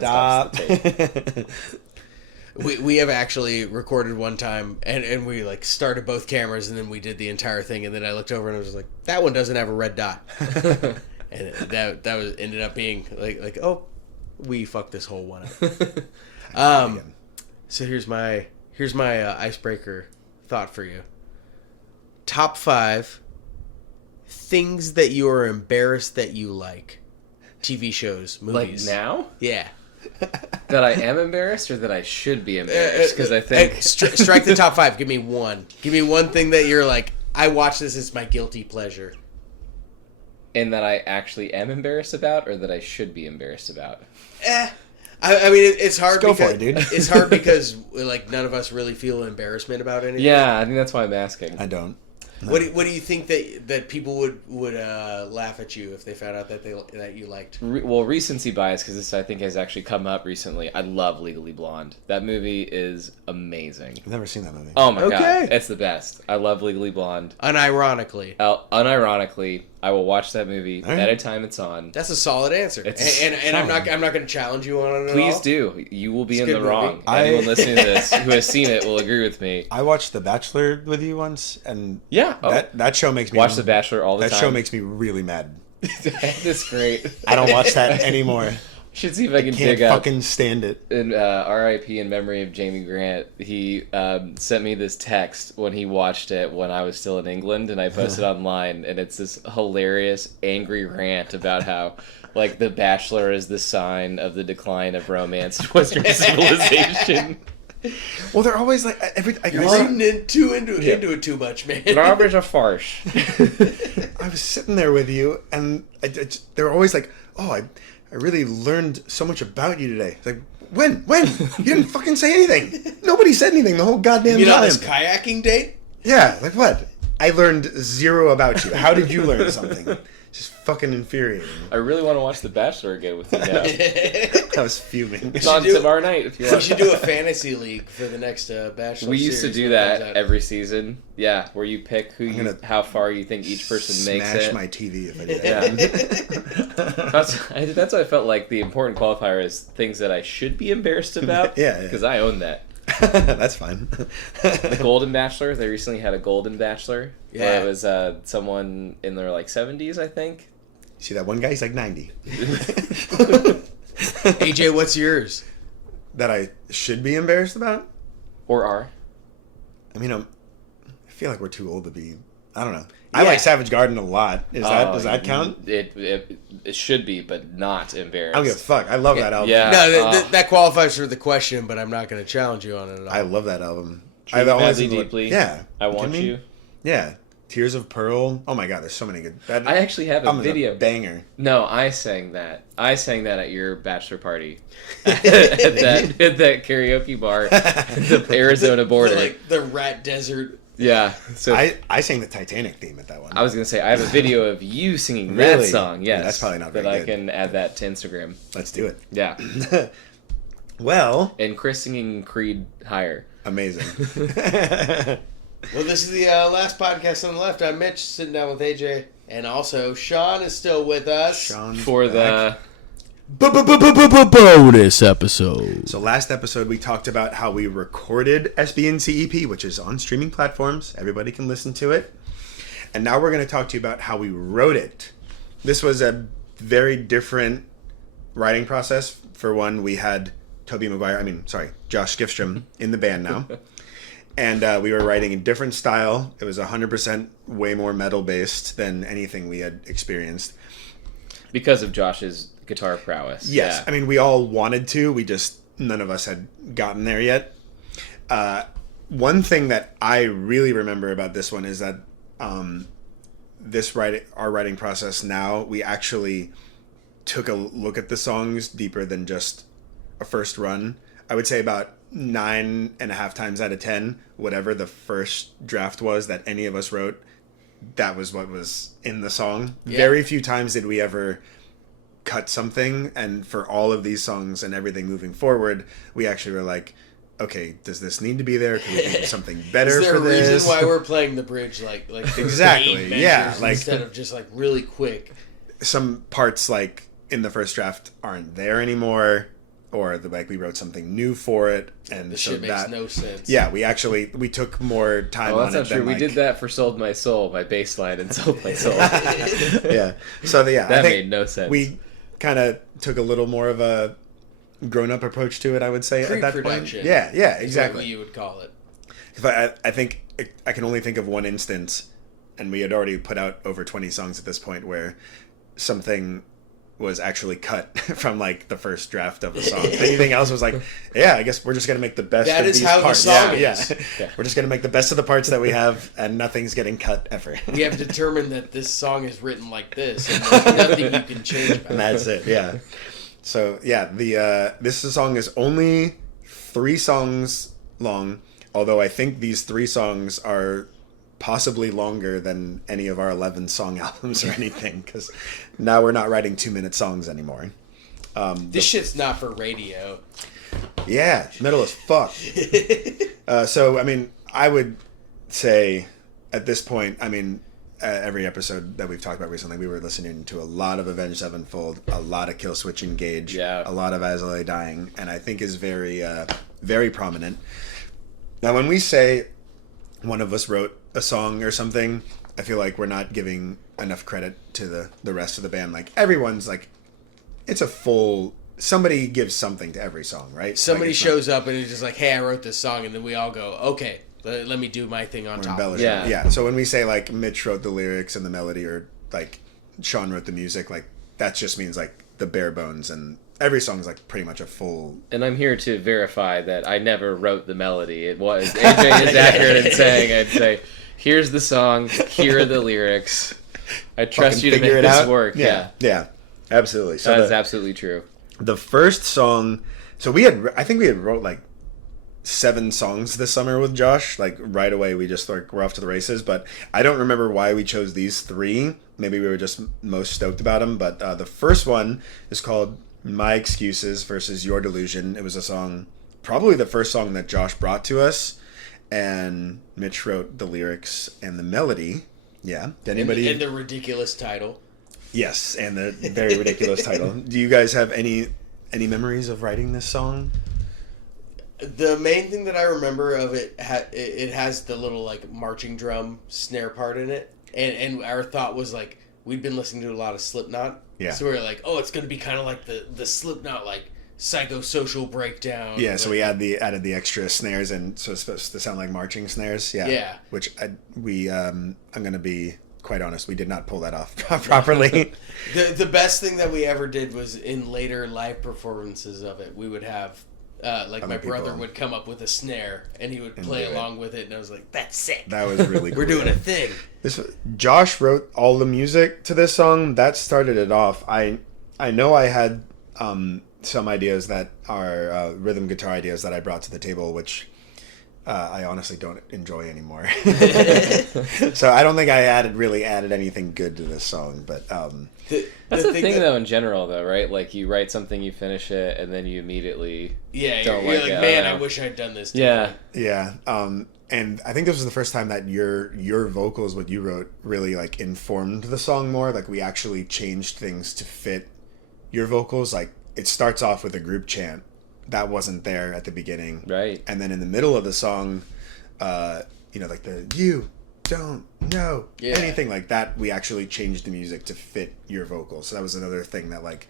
stops the tape. We have actually recorded one time, and we like started both cameras, and then we did the entire thing, and then I looked over and I was like, that one doesn't have a red dot, and that was ended up being like oh, we fucked this whole one up. So here's my icebreaker thought for you. Top 5 things that you are embarrassed that you like. TV shows, movies. Like now? Yeah. That I am embarrassed or that I should be embarrassed? Because I think... strike the top 5. Give me one. Give me one thing that you're like, I watch this, it's my guilty pleasure. And that I actually am embarrassed about or that I should be embarrassed about? I mean, it's hard. Just go for it, dude. It's hard because like none of us really feel embarrassment about anything. Yeah, I think that's why I'm asking. I don't. No. What do you think that people would laugh at you if they found out that you liked? Well, recency bias, because this I think has actually come up recently. I love Legally Blonde. That movie is amazing. I've never seen that movie. Oh my god, it's the best. I love Legally Blonde. Unironically, I will watch that movie anytime it's on. That's a solid answer. And I'm not going to challenge you on it. Please do. You will be in the wrong. Anyone listening to this who has seen it will agree with me. I watched The Bachelor with you once, and that show makes me watch The Bachelor all the time. That show makes me really mad. That's great. I don't watch that anymore. Should see if I can dig up. Fucking stand it. In R.I.P. in memory of Jamie Grant, he sent me this text when he watched it when I was still in England, and I posted online, and it's this hilarious, angry rant about how, like, The Bachelor is the sign of the decline of romance in Western civilization. Well, they're always like you're reading into it too much, man. Love is a farce. I was sitting there with you, and they're always like, "Oh, I really learned so much about you today." It's like, when? You didn't fucking say anything. Nobody said anything the whole goddamn time. You know this kayaking date? Yeah, like what? I learned 0 about you. How did you learn something? Just fucking infuriating. I really want to watch The Bachelor again with you now. I was fuming. It's on tomorrow night if you want. We should do a fantasy league for the next Bachelor. We used to do that every season. Yeah, where you pick how far you think each person makes it. Smash my TV if I do that. Yeah. That's what I felt like the important qualifier is things that I should be embarrassed about. Yeah. Because I own that. That's fine. The Golden Bachelor. They recently had a Golden Bachelor. Yeah. Where it was someone in their like 70s, I think. See that one guy? He's like 90. AJ, what's yours? That I should be embarrassed about? Or are? I mean, I feel like we're too old to be. I don't know. I like Savage Garden a lot. Does that count? It should be, but not embarrassed. I don't give a fuck. I love that album. Yeah. No, that qualifies for the question, but I'm not going to challenge you on it at all. I love that album. I Madly Deeply. Yeah. I Want You. Yeah. Tears of Pearl. Oh my god, there's so many good. I actually have a video. A banger. No, I sang that. I sang that at your bachelor party. at that karaoke bar at the Arizona border. Like the Rat Desert. Yeah. So I sang the Titanic theme at that one. I was going to say, I have a video of you singing that song. Yes. Yeah, that's probably not very good. good. I can add that to Instagram. Let's do it. Yeah. Well. And Chris singing Creed Higher. Amazing. Well, this is the last podcast on the left. I'm Mitch, sitting down with AJ. And also, Sean is still with us. Sean's for back. the bonus episode. So last episode we talked about how we recorded S.B.N.C EP, which is on streaming platforms. Everybody can listen to it. And now we're going to talk to you about how we wrote it. This was a very different writing process. For one, we had Josh Skifstrom in the band now. And we were writing a different style. It was 100% way more metal based than anything we had experienced. Because of Josh's guitar prowess. Yes. Yeah. I mean, we all wanted to. None of us had gotten there yet. One thing that I really remember about this one is that our writing process now, we actually took a look at the songs deeper than just a first run. I would say about 9.5 times out of 10, whatever the first draft was that any of us wrote, that was what was in the song. Yeah. Very few times did we ever cut something, and for all of these songs and everything moving forward, we actually were like, okay, does this need to be there? Can we do something better for this? Is there a reason why we're playing the bridge like exactly, yeah, like instead of just like really quick? Some parts like in the first draft aren't there anymore. or we wrote something new for it, and The so shit makes no sense. Yeah, we took more time Oh, on that's it. not true. Than, We did that for "Sold My Soul," my bass line, and "Sold My Soul." Yeah, so I That think made no sense. We kind of took a little more of a grown-up approach to it, I would say, at that point. Pre-production. Yeah, Is exactly. what you would call it. I think I can only think of one instance, and we had already put out over 20 songs at this point, where something was actually cut from like the first draft of the song. Anything else was like, yeah, I guess we're just gonna make the best That of is these how parts. the song yeah, is. Yeah. We're just gonna make the best of the parts that we have, and nothing's getting cut ever. We have determined that this song is written like this, and there's nothing you can change about it. And that's it. Yeah. So yeah, this song is only 3 songs long, although I think these 3 songs are possibly longer than any of our 11 song albums or anything, because now we're not writing 2-minute songs anymore. This shit's not for radio. Yeah, metal as fuck. So I mean, I would say at this point, I mean, every episode that we've talked about recently, we were listening to a lot of Avenged Sevenfold, a lot of Killswitch Engage, Yeah. a lot of As I Lay Dying, and I think is very, very prominent. Now, when we say one of us wrote a song or something, I feel like we're not giving enough credit to the rest of the band. Like, everyone's like, it's a full... Somebody gives something to every song, right? Somebody Like, it's shows up and is just like, hey, I wrote this song, and then we all go, okay, let me do my thing on not top of embellished. it. Yeah. Yeah. So when we say like Mitch wrote the lyrics and the melody, or like Sean wrote the music, like that just means like the bare bones, and every song is like pretty much a full... And I'm here to verify that I never wrote the melody. It was AJ is accurate in saying I'd say, here's the song, here are the lyrics. I trust you to make figure it this out. work. Yeah, Yeah. Absolutely. So that is absolutely true. the first song, so I think we had wrote like 7 songs this summer with Josh. Like right away we just like we're off to the races, but I don't remember why we chose these 3. Maybe we were just most stoked about them, but the first one is called My Excuses versus Your Delusion. It was a song, probably the first song that Josh brought to us, and Mitch wrote the lyrics and the melody. Yeah. Did anybody... And the ridiculous title. Yes, and the very ridiculous title. Do you guys have any memories of writing this song? The main thing that I remember of it, it has the little like marching drum snare part in it, and our thought was like we'd been listening to a lot of Slipknot, Yeah. so we were like, oh, it's gonna be kind of like the Slipknot like psychosocial breakdown. Yeah, so like, we added the extra snares, and so it's supposed to sound like marching snares. Yeah, Yeah. Which I'm gonna be quite honest, we did not pull that off properly. The best thing that we ever did was in later live performances of it, we would have. Like Other my brother people. would come up with a snare and he would And play do it. along with it, and I was like, "That's sick! That was really cool. We're doing a thing." Josh wrote all the music to this song. That started it off. I know I had some ideas that are rhythm guitar ideas that I brought to the table, which I honestly don't enjoy anymore. So I don't think I really added anything good to this song, but That's the thing, though, in general, though, right? Like, you write something, you finish it, and then you immediately Yeah, don't you're like, it. man, I I don't know. wish I'd done this. Yeah. yeah. And I think this was the first time that your vocals, what you wrote, really like informed the song more. Like we actually changed things to fit your vocals. Like it starts off with a group chant that wasn't there at the beginning, Right. and then in the middle of the song, like the "you don't know Yeah. anything" like that, we actually changed the music to fit your vocals. So that was another thing that like,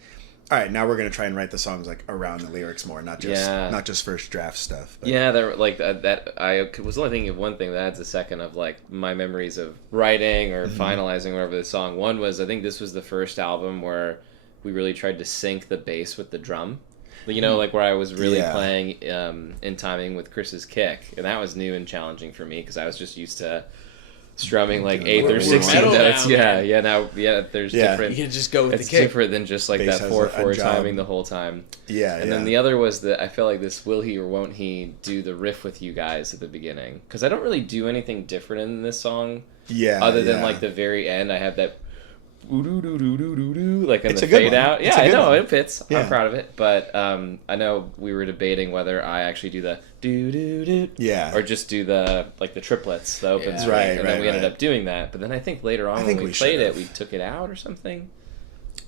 all right, now we're gonna try and write the songs like around the lyrics more, not just first draft stuff. But. Yeah, there like that. I was only thinking of one thing. That adds a second of like my memories of writing or finalizing whatever the song. One was, I think this was the first album where we really tried to sync the bass with the drum. You know, like where I was really playing in timing with Chris's kick, and that was new and challenging for me because I was just used to strumming like 8th or We're 16th metal notes. now, There's Yeah. different. You can just go with It's the kick. different than just like Bass that has 4/4 a job. timing the whole time. Yeah, And then the other was that I felt like this "Will He or Won't He" do the riff with you guys at the beginning, because I don't really do anything different in this song. Other than like the very end, I have that like in It's the a good fade one. out. It's Yeah, a I good know one. it fits. Yeah. I'm proud of it. But I know we were debating whether I actually do the do do do Yeah. or just do the like the triplets, the open Yeah. string, Right, and then we ended right. up doing that. But then I think later on I when think we we played it, should've. we took it out or something.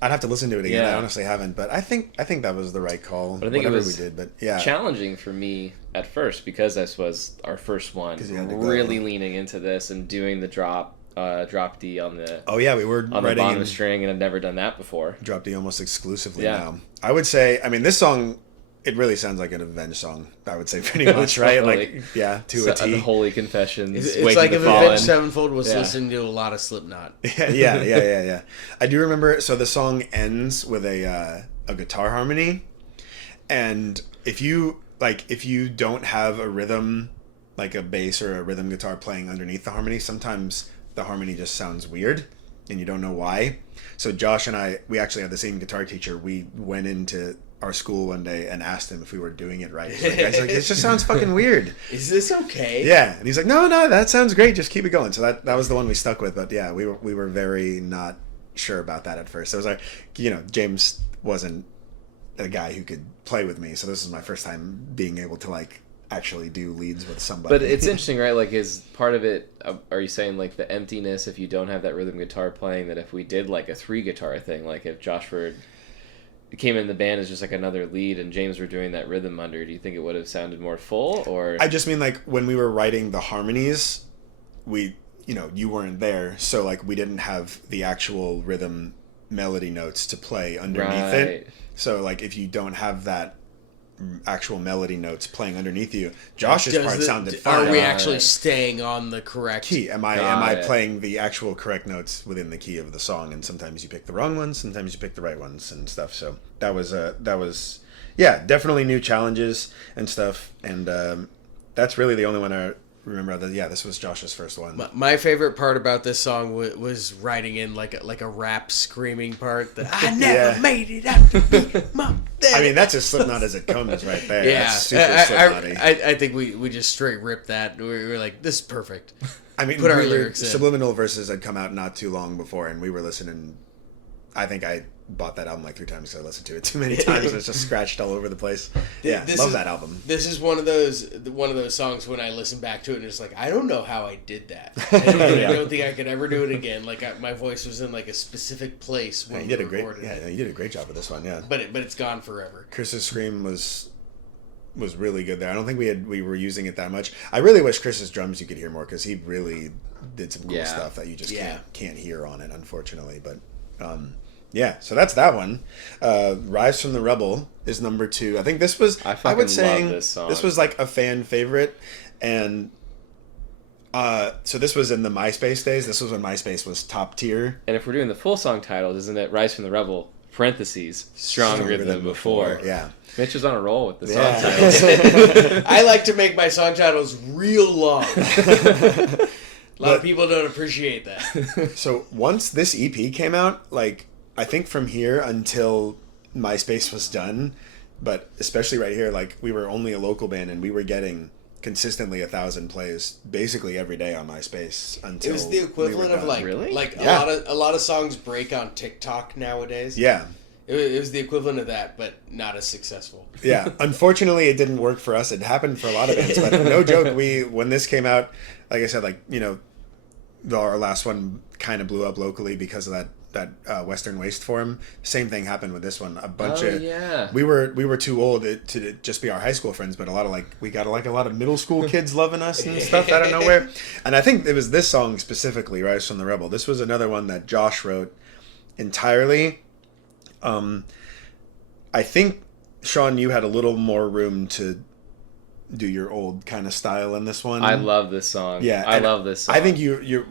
I'd have to listen to it again. Yeah. I honestly haven't, but I think that was the right call. But I think whatever it was we did, but yeah, challenging for me at first because this was our first one. 'Cause you had to Really go. leaning into this and doing the drop D on the oh yeah, we were on the writing bottom in string, and I've never done that before. drop D almost exclusively Yeah. now. I would say, I mean, this song, it really sounds like an Avenged song. I would say pretty much, right? Totally. Like, yeah, to a T. Unholy Confessions. It's Waiting like to if Fallen. Avenged Sevenfold was Yeah. listening to a lot of Slipknot. yeah. I do remember. So the song ends with a guitar harmony, and if you don't have a rhythm, like a bass or a rhythm guitar playing underneath the harmony, sometimes the harmony just sounds weird, and you don't know why. So Josh and I, we actually had the same guitar teacher. We went into our school one day and asked him if we were doing it right. He's like, guys, this just sounds fucking weird. Is this okay? Yeah, and he's like, no, that sounds great. Just keep it going. So that was the one we stuck with. But yeah, we were very not sure about that at first. It was like, James wasn't a guy who could play with me, so this is my first time being able to like actually do leads with somebody. But it's interesting, right? Like, is part of it, are you saying like the emptiness if you don't have that rhythm guitar playing, that if we did like a 3-guitar thing, like if Josh came in the band as just like another lead and James were doing that rhythm under, do you think it would have sounded more full? Or I just mean like when we were writing the harmonies, we, you weren't there, so like we didn't have the actual rhythm melody notes to play underneath it. So like if you don't have that actual melody notes playing underneath you, Josh's part sounded fine. Are we actually staying on the correct key? Am I playing the actual correct notes within the key of the song? And sometimes you pick the wrong ones, sometimes you pick the right ones and stuff. So that was definitely new challenges and stuff. And that's really the only one I remember. This was Josh's first one. My favorite part about this song was writing in like a rap screaming part that I never made it out to be my daddy. I mean, that's as Slipknot as it comes right there. Yeah, That's super Slipknot-y. I think we just straight ripped that. We were like, this is perfect. I mean, Put our lyrics in. Subliminal Verses had come out not too long before, and we were listening. I think I bought that album like 3 times because I listened to it too many times. It's just scratched all over the place. Yeah, love that album. This is one of those songs when I listen back to it and it's like, I don't know how I did that. I don't think I could ever do it again. Like my voice was in like a specific place when you we recorded you did a great job with this one. Yeah, but it's gone forever. Chris's scream was really good there. I don't think we were using it that much. I really wish Chris's drums you could hear more because he really did some cool stuff that you just can't hear on it, unfortunately. But so that's that one. Rise from the Rebel is number 2. I think this was I would say love this song. This was like a fan favorite, and so this was in the MySpace days. This was when MySpace was top tier. And if we're doing the full song title, isn't it Rise from the Rebel, parentheses, stronger than before? Yeah. Mitch is on a roll with the song titles. I like to make my song titles real long. A lot of people don't appreciate that. So once this EP came out, like I think from here until MySpace was done, but especially right here, like we were only a local band and we were getting consistently 1,000 plays basically every day on MySpace until it was the equivalent of like Really? like Yeah. a lot of songs break on TikTok nowadays. Yeah. It was the equivalent of that, but not as successful. Yeah. Unfortunately, it didn't work for us. It happened for a lot of bands, but no joke. When this came out, like I said, our last one kind of blew up locally because of that Western Waste Forum. Same thing happened with this one. A bunch we were too old to just be our high school friends, but we got a lot of middle school kids loving us and stuff out of nowhere. And I think it was this song specifically, Rise from the Rebel. This was another one that Josh wrote entirely. I think, Sean, you had a little more room to do your old kind of style in this one. I love this song. Yeah, I love this song. I think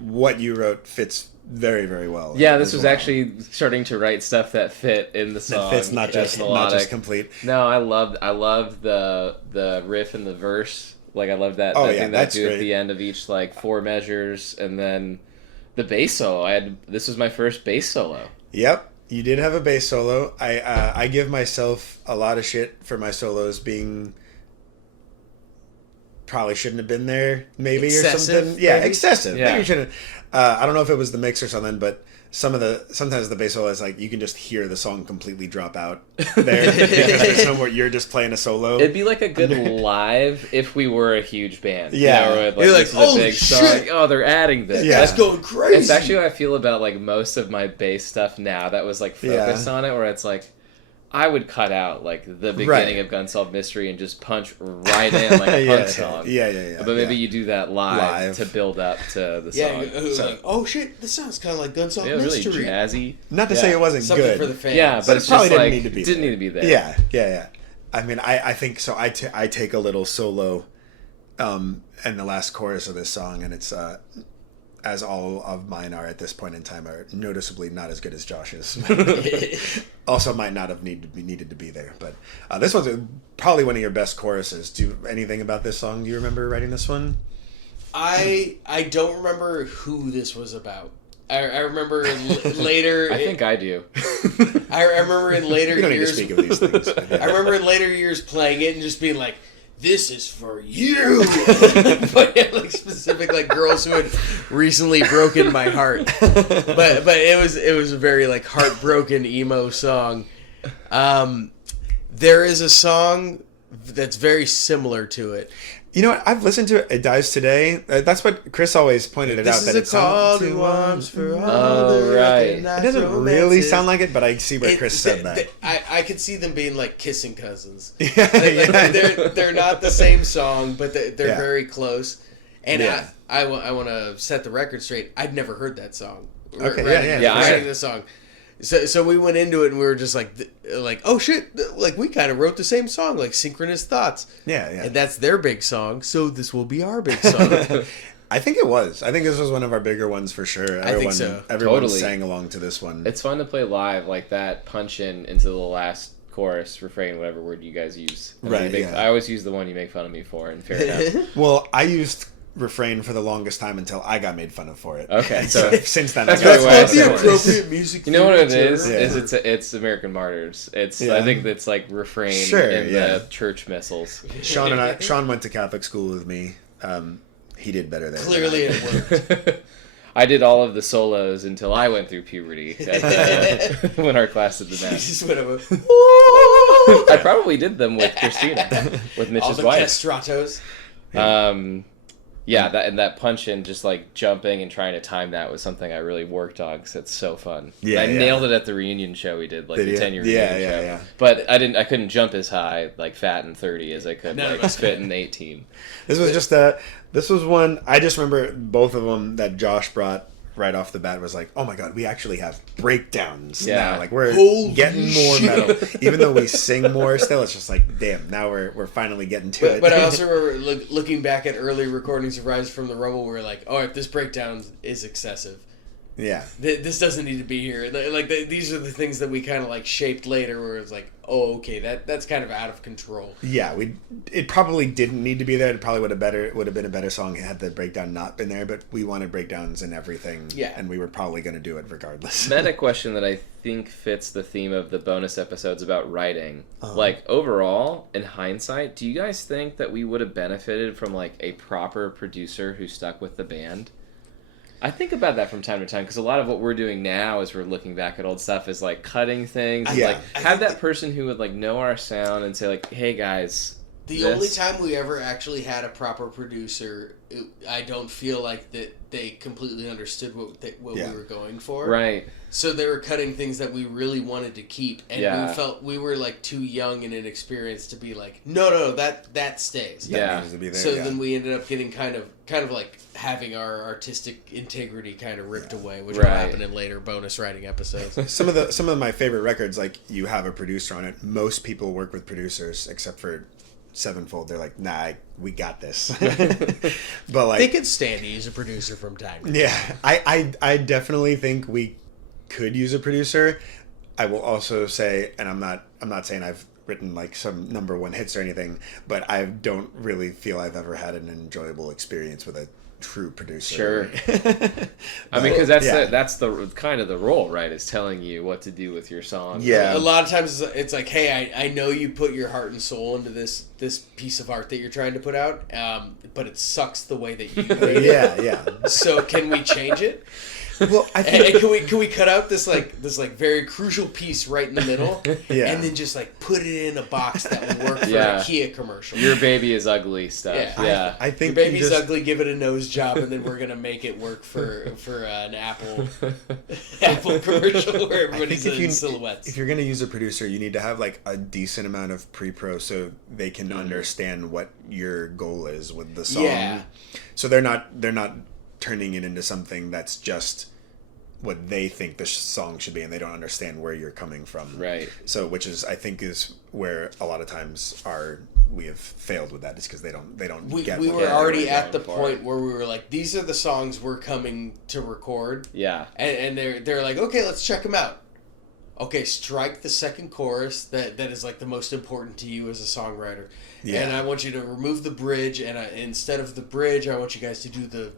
what you wrote fits very, very well. Yeah, this was actually starting to write stuff that fit in the song. That fits not just complete. No, I loved the riff and the verse. Like I love that thing that I do at the end of each 4 measures, and then the bass solo. This was my first bass solo. Yep. You did have a bass solo. I give myself a lot of shit for my solos being probably shouldn't have been there, maybe, excessive, or something. Yeah, maybe? excessive. Yeah. Maybe shouldn't. I don't know if it was the mix or something, but sometimes the bass solo is like you can just hear the song completely drop out there because there's no more. You're just playing a solo. It'd be like a good live if we were a huge band. Yeah. You know, where, You're like, this is a "Holy big shit." song. Oh, they're adding this. Yeah. That's going crazy. It's actually how I feel about like most of my bass stuff now that was like focused on it, where it's like I would cut out like the beginning of Unsolved Mystery and just punch right in like a punk song. Yeah. But maybe you do that live to build up to the song. Yeah, like, oh shit, this sounds kind of like Unsolved Really Mystery. jazzy. Not to say it wasn't Something good for the fans. Yeah, but it it's probably just didn't like need to be didn't there. need to be there. Yeah. I mean, I think so. I take a little solo, in the last chorus of this song, and it's as all of mine are at this point in time, are noticeably not as good as Josh's. Also, might not have needed to be there, but this one's probably one of your best choruses. Anything about this song? Do you remember writing this one? I don't remember who this was about. I remember later. I think I do. I remember in later We don't years. need to speak of these things. I remember in later years playing it and just being like, "This is for you," but like specific like girls who had recently broken my heart. But it was a very like heartbroken emo song. There is a song that's very similar to it. You know what? I've listened to it. It Dies Today. That's what Chris always pointed it out. This That is a call to arms for all Oh, the right. It doesn't really sound like it, but I see where Chris said that. I could see them being like kissing cousins. Yeah, They're not the same song, but they're Yeah. very close. And Yeah. I want to set the record straight. I'd never heard that song. Okay, yeah. Writing the song. So we went into it and we were just like, oh shit, like we kind of wrote the same song, like Synchronous Thoughts. Yeah. And that's their big song, so this will be our big song. I think it was. I think this was one of our bigger ones for sure. think so. Everyone Totally. sang along to this one. It's fun to play live like that, punch in into the last chorus, refrain, whatever word you guys use. Right, I always use the one you make fun of me for, and fair enough. Well, I used refrain for the longest time until I got made fun of for it. Okay, And so since then, that's I got probably why I Not said the it. appropriate music. You know what it theory is? term. Yeah. It's American Martyrs. It's Yeah. I think it's like refrain Sure, in yeah. the church missals. Sean went to Catholic school with me. He did better there. than Clearly I it did. worked. I did all of the solos until I went through puberty when our class did the You mass. just went over. I probably did them with Christina, with All Mitch's the wife. castratos. Yeah, that punch in, just like jumping and trying to time that was something I really worked on because it's so fun. Yeah, I yeah. nailed it at the reunion show we did, like Did the you? 10-year Yeah, reunion show. yeah. But I couldn't jump as high, like fat and 30, as I could None of like us spit in 18. This was one. I just remember both of them that Josh brought right off the bat was like, oh my god, we actually have breakdowns Yeah. now. Like we're Holy getting more shit. metal, even though we sing more. Still, it's just like, damn, now we're finally getting to it. But I also remember looking back at early recordings of Rise from the Rumble, we were like, oh, if this breakdown is excessive. yeah, This doesn't need to be here. Like these are the things that we kind of like shaped later, where it's like, oh, okay, that's kind of out of control. yeah. It probably didn't need to be there. It probably would have been a better song had the breakdown not been there. But we wanted breakdowns in everything. Yeah. and we were probably going to do it regardless. Meta question that I think fits the theme of the bonus episodes about writing. Uh-huh. Like, overall, in hindsight, do you guys think that we would have benefited from, like, a proper producer who stuck with the band? I think about that from time to time, because a lot of what we're doing now as we're looking back at old stuff is, like, cutting things. Yeah. Like, I have think that person who would, like, know our sound and say, like, hey, guys... The only time we ever actually had a proper producer, I don't feel like that they completely understood what Yeah. we were going for. Right. So they were cutting things that we really wanted to keep, and Yeah. we felt we were like too young and inexperienced to be like, no, that stays. That Yeah. needs to be there, So yeah. then we ended up getting kind of like having our artistic integrity kind of ripped away, which Right. will happen in later bonus writing episodes. some of my favorite records, like you have a producer on it. Most people work with producers, except for Sevenfold. They're like, nah, we got this. But like, They could stand to use a producer from time to time. yeah, I definitely think we could use a producer. I will also say, and I'm not saying I've written like some number one hits or anything, but I don't really feel I've ever had an enjoyable experience with a true producer. Sure. I But, mean, because yeah. that's the kind of the role, right? Is telling you what to do with your song. Yeah. A lot of times it's like, hey, I know you put your heart and soul into this piece of art that you're trying to put out, but it sucks the way that you do it. Yeah. So can we change it? Well, I And think can we cut out this very crucial piece right in the middle, Yeah. and then just like put it in a box that would work for Yeah. a Kia commercial. Your baby is ugly stuff. Yeah. Yeah. I Your think baby's you just, ugly. Give it a nose job, and then we're gonna make it work for an Apple commercial where everybody's if in you- silhouettes. If you're going to use a producer, you need to have like a decent amount of pre-pro so they can understand what your goal is with the song. Yeah. So they're not turning it into something that's just what they think the song should be, and they don't understand where you're coming from. Right. So, which is, I think, is where a lot of times we have failed with that, is because they don't We get. were what they're already doing. at the for point where we were like, these are the songs we're coming to record, Yeah. and they're like, okay, let's check them out. Okay, strike the second chorus that is like the most important to you as a songwriter. Yeah. And I want you to remove the bridge, and instead of the bridge, I want you guys to do the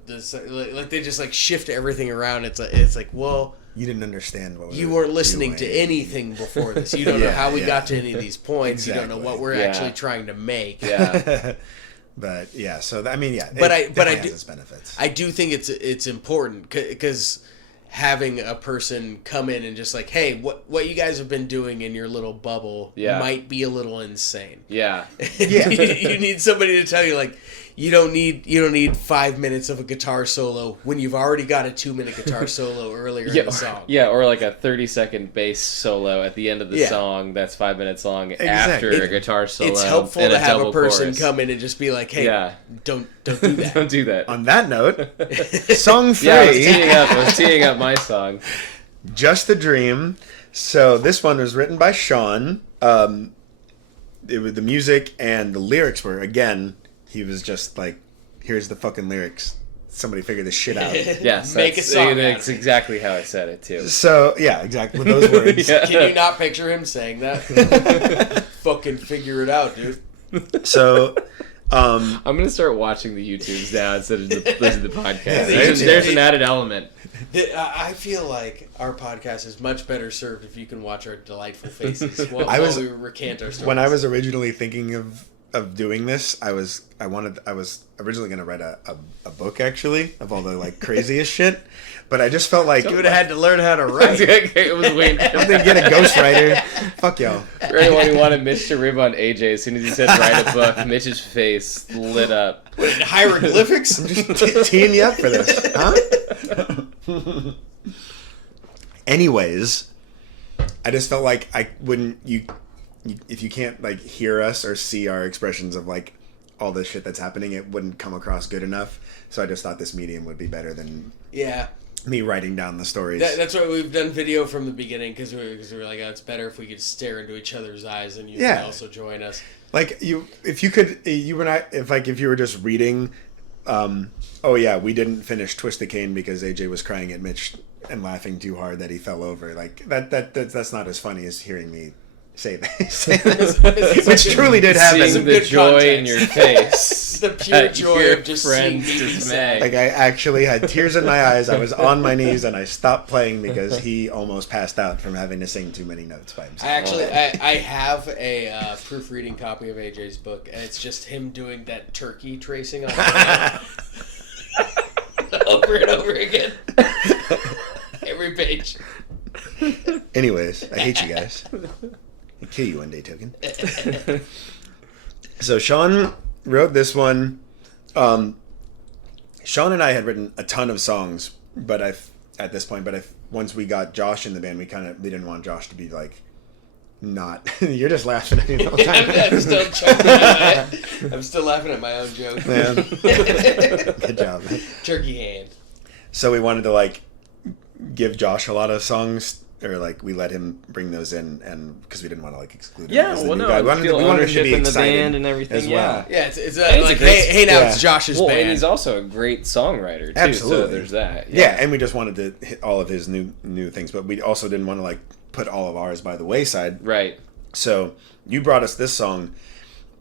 like they just like shift everything around. It's like, well, You didn't understand what you we weren't were listening to doing. anything before this. You don't know Yeah, how we yeah. got to any of these points. You don't know Exactly. what we're Yeah. actually trying to make. Yeah. But yeah, so I mean, yeah, But it I definitely do- has its benefits. I do think it's important because having a person come in and just like, hey, what you guys have been doing in your little bubble Yeah. might be a little insane. Yeah. Yeah. You need somebody to tell you, like, you don't need 5 minutes of a guitar solo when you've already got a 2-minute guitar solo earlier in the song. Yeah, or like a 30-second bass solo at the end of the Yeah. song that's 5 minutes long Exactly. after a guitar solo. It's helpful and to have a double person chorus. come in and just be like, hey, Yeah. don't do that. Don't do that. On that note, song 3, Yeah, I was teeing up my song. Just a Dream. So this one was written by Sean. It was the music and the lyrics were, again, he was just like, here's the fucking lyrics. Somebody figure this shit out. Yes, Make a song out That's of it. exactly how I said it too. So yeah, exactly with those words. Yeah. Can you not picture him saying that? Fucking figure it out, dude. So I'm gonna start watching the YouTubes now instead of listening to the podcast. Yeah, There's an added element. I feel like our podcast is much better served if you can watch our delightful faces while we recant our stories. When I was originally thinking of doing this, I was originally gonna write a book actually of all the like craziest shit, but I just felt like you would have had to learn how to write. It was waiting I'm gonna get a ghostwriter. Fuck y'all. for anyone who wanted Mitch to rib on AJ. As soon as he said write a book, Mitch's face lit up. Hieroglyphics? I'm just teeing you up for this, huh? Anyways, I just felt like I wouldn't if you can't like hear us or see our expressions of like all this shit that's happening, it wouldn't come across good enough. So I just thought this medium would be better than Yeah. me writing down the stories. That's why we've done video from the beginning, because we were like, oh, it's better if we could stare into each other's eyes and you Yeah. can also join us. Like if you were just reading, oh yeah, we didn't finish Twist the Cane because AJ was crying at Mitch and laughing too hard that he fell over. Like that's not as funny as hearing me say that, which truly did happen. Seeing the good joy in context. your face. The pure at joy your of just seeing friend's me dismay. Like I actually had tears in my eyes. I was on my knees and I stopped playing because he almost passed out from having to sing too many notes by himself. I have a proofreading copy of AJ's book, and it's just him doing that turkey tracing on over and over again. Every page. Anyways, I hate you guys. I'll kill you one day, Token. So Sean wrote this one. Sean and I had written a ton of songs, but once we got Josh in the band, we didn't want Josh to be like not. You're just laughing at me the whole time. I'm still laughing at my own joke. Man. Good job, man. Turkey hand. So we wanted to like give Josh a lot of songs, or like we let him bring those in, and because we didn't want to like exclude him. Yeah, as the well, new no, guy. I We wanted feel him to ownership be in the excited band and everything. as well. Yeah, it's And he's like, a great- hey, now yeah. it's Josh's Well, band. and he's also a great songwriter too. Absolutely. So there's that. Yeah, and we just wanted to hit all of his new things, but we also didn't want to like put all of ours by the wayside. Right. So you brought us this song,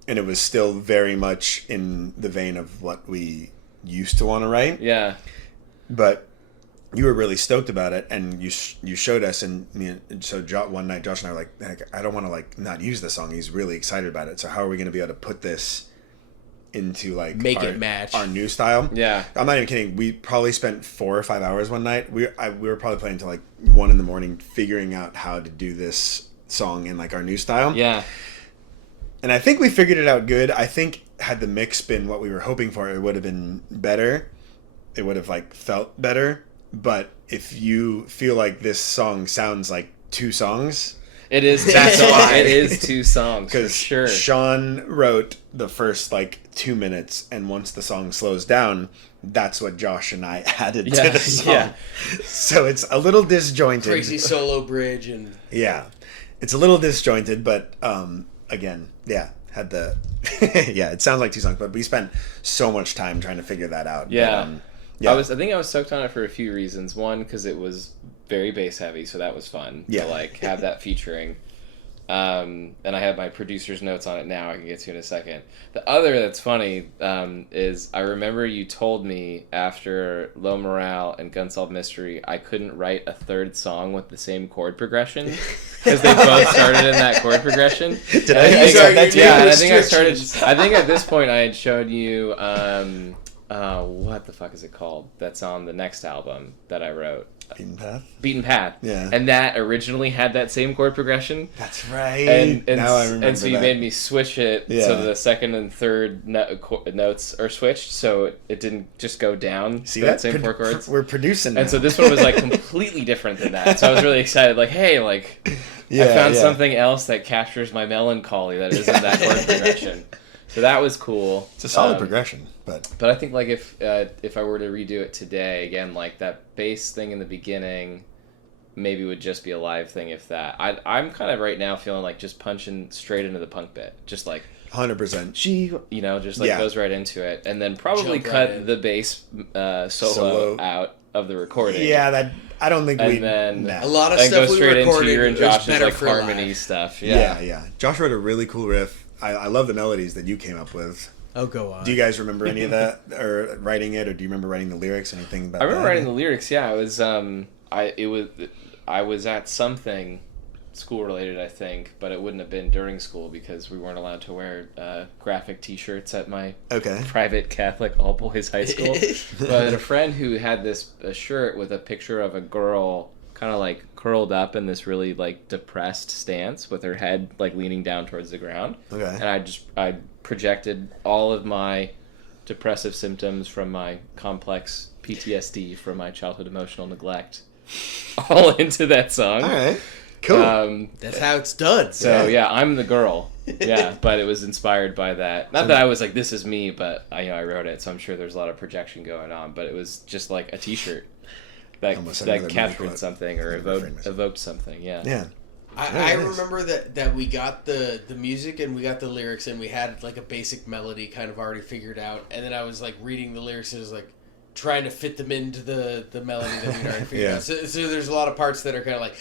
and it was still very much in the vein of what we used to want to write. Yeah. But you were really stoked about it, and you showed us, and so one night Josh and I were like, I don't want to like not use the song. He's really excited about it. So how are we going to be able to put this into like Make it match. our new style. Yeah. I'm not even kidding. We probably spent 4 or 5 hours one night. We were probably playing till like 1 a.m. figuring out how to do this song in like our new style. Yeah. And I think we figured it out good. I think had the mix been what we were hoping for, it would have been better. It would have like felt better. But if you feel like this song sounds like 2 songs, It is. That's why. It is 2 songs for because sure. Sean wrote the first like 2 minutes, and once the song slows down, that's what Josh and I added to the song. Yeah. So it's a little disjointed. Crazy solo bridge and Yeah, it's a little disjointed, but again, yeah, had the yeah. It sounds like 2 songs, but we spent so much time trying to figure that out. Yeah. But, yeah. I think I was stoked on it for a few reasons. One, because it was very bass heavy, so that was fun Yeah. to like have that featuring. And I have my producer's notes on it now. I can get to in a second. The other that's funny is I remember you told me after Low Morale and Gunsolved Mystery I couldn't write a third song with the same chord progression because they both started in that chord progression. Did I start that too? Yeah, and I think I started. I think at this point I had showed you what the fuck is it called? That's on the next album that I wrote. Beaten Path. Beaten Path. Yeah. And that originally had that same chord progression. That's right. And Now I remember and so you that. made me switch it Yeah. so the second and third notes are switched, so it didn't just go down. See the that? same 4 chords. We're producing. And now. so this one was like completely different than that. So I was really excited. Like, hey, like I Yeah, found yeah. something else that captures my melancholy that isn't that chord progression. So that was cool. It's a solid progression, but But I think like if I were to redo it today again, like that bass thing in the beginning, maybe would just be a live thing. If that, I'm kind of right now feeling like just punching straight into the punk bit, just like 100%. just like Yeah. goes right into it, and then probably Jump right cut in. the bass solo Solo. out of the recording. Yeah, that I don't think we. And then nah. a lot of and stuff go we straight into recorded your and was Josh's better like for harmony live. stuff. Yeah. Josh wrote a really cool riff. I love the melodies that you came up with. Oh, go on. Do you guys remember any of that, or writing it, or do you remember writing the lyrics? Anything about? I remember that? writing the lyrics. Yeah, I was at something school related, I think, but it wouldn't have been during school because we weren't allowed to wear graphic T-shirts at my Okay. private Catholic all boys high school. But a friend who had a shirt with a picture of a girl kind of like curled up in this really like depressed stance with her head like leaning down towards the ground. Okay. And I projected all of my depressive symptoms from my complex PTSD from my childhood emotional neglect all into that song. All right. Cool. That's how it's done. So yeah, I'm the girl. Yeah, but it was inspired by that. Not that I was like, this is me, but I wrote it, so I'm sure there's a lot of projection going on. But it was just like a T-shirt that Almost another movie captured quote. something or Another famous. evoked something. Yeah. Yeah. I nice. remember that we got the music and we got the lyrics and we had like a basic melody kind of already figured out, and then I was like reading the lyrics and it was like trying to fit them into the melody that we'd already figured Yeah. out. So there's a lot of parts that are kind of like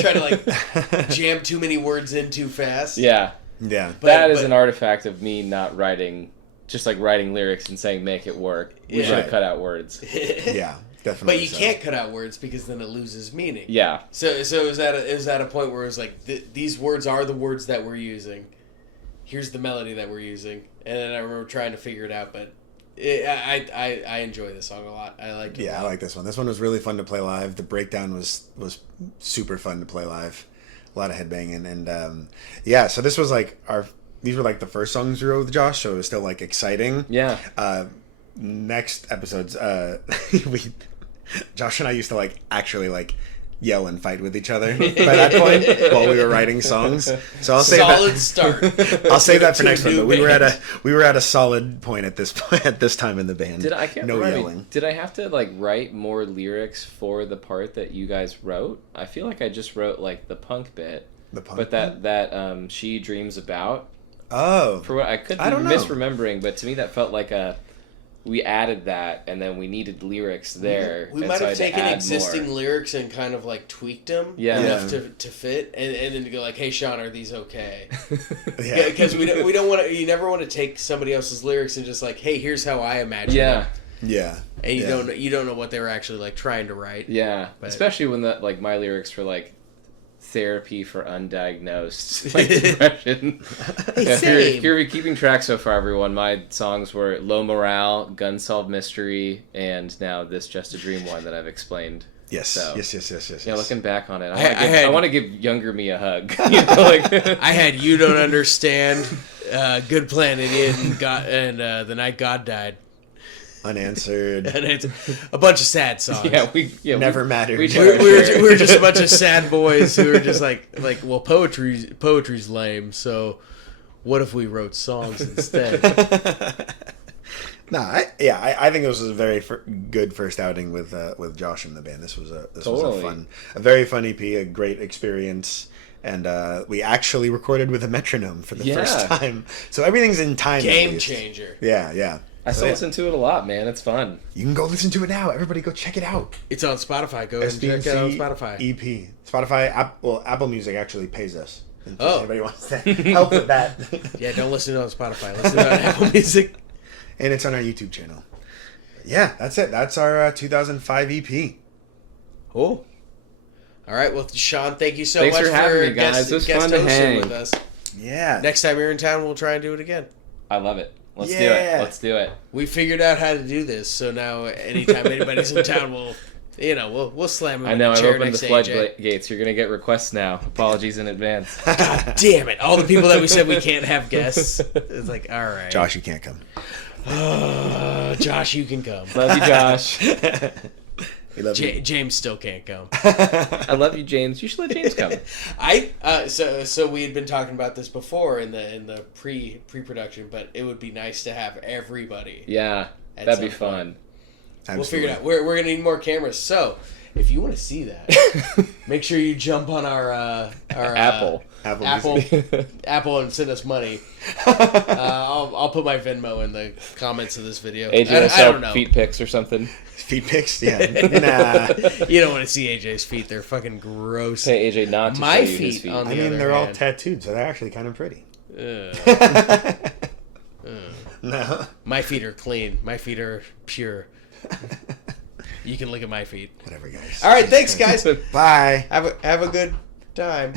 trying to like jam too many words in too fast. Yeah. Yeah. That is an artifact of me not writing, just like writing lyrics and saying make it work. We Yeah. should have Right. cut out words. Yeah. Definitely. But you so. can't cut out words because then it loses meaning. Yeah. So it was at a point where it was like these words are the words that we're using. Here's the melody that we're using, and then I remember trying to figure it out. But I enjoy this song a lot. I liked it. Yeah, I like this one. This one was really fun to play live. The breakdown was super fun to play live. A lot of headbanging, and yeah. So this was like these were like the first songs we wrote with Josh, so it was still like exciting. Yeah. Next episodes, Josh and I used to like actually like yell and fight with each other by that point while we were writing songs. So I'll say Solid start. I'll save that for To a next one. new But we were band. at a solid point at this time in the band. I can't no remember. yelling. Did I have to like write more lyrics for the part that you guys wrote? I feel like I just wrote like the punk bit. The punk But that she dreams about. Oh, For what I could I be don't know. misremembering, but to me that felt like we added that and then we needed lyrics there. We and might so I have had to taken add existing more. lyrics and kind of like tweaked them Yeah. enough to fit, and then to go like, "Hey, Sean, are these okay?" yeah. Because we don't want to. You never want to take somebody else's lyrics and just like, "Hey, here's how I imagine." Yeah. them." Yeah. And you Yeah. don't know what they were actually like trying to write. Yeah. But- Especially when my lyrics were like therapy for undiagnosed depression. If you're keeping track so far, everyone, my songs were Low Morale, Gun Solve Mystery, and now this Just a Dream one that I've explained. Yes. So, Yes. Yeah, looking back on it, I want to give younger me a hug. I had You Don't Understand, Good Plan Idiot, and The Night God Died. Unanswered. And it's a bunch of sad songs. Never mattered. We were just a bunch of sad boys who were just like, well, poetry's lame, so what if we wrote songs instead? I think it was a very good first outing with Josh and the band. This was a very fun EP, a great experience, and we actually recorded with a metronome for the first time. So everything's in time. Game changer. Yeah. I still listen to it a lot, man. It's fun. You can go listen to it now. Everybody go check it out. It's on Spotify. Go S.B.N.C and check it out on Spotify. EP. Spotify, Apple Music actually pays us. In case anybody wants to help with that. Yeah, don't listen to it on Spotify. Listen to it on Apple Music. And it's on our YouTube channel. Yeah, that's it. That's our 2005 EP. Cool. All right. Well, Sean, thank you so Thanks much for having me, guys. It was fun to hang with us. Yeah. Next time you're in town, we'll try and do it again. I love it. Let's do it. We figured out how to do this, so now anytime anybody's in town, we'll slam him. I know. In the I've chair opened next the to AJ. floodgates. You're gonna get requests now. Apologies in advance. God damn it! All the people that we said we can't have guests. It's like, all right, Josh, you can't come. Josh, you can come. Love you, Josh. We love you. James still can't come. I love you, James. You should let James come. So we had been talking about this before in the pre-production, but it would be nice to have everybody. Yeah, that'd be fun. We'll figure it out. We're gonna need more cameras. So if you want to see that, make sure you jump on our Apple and send us money. I'll put my Venmo in the comments of this video. AJ I don't know. Feet pics or something. Feet pics? Yeah. Nah. You don't want to see AJ's feet. They're fucking gross. Say AJ not to My show you his feet feet. on I mean, they're all tattooed, so they're actually kind of pretty. No. My feet are clean. My feet are pure. You can look at my feet. Whatever, guys. All right, thanks, guys. Bye. Have a good time.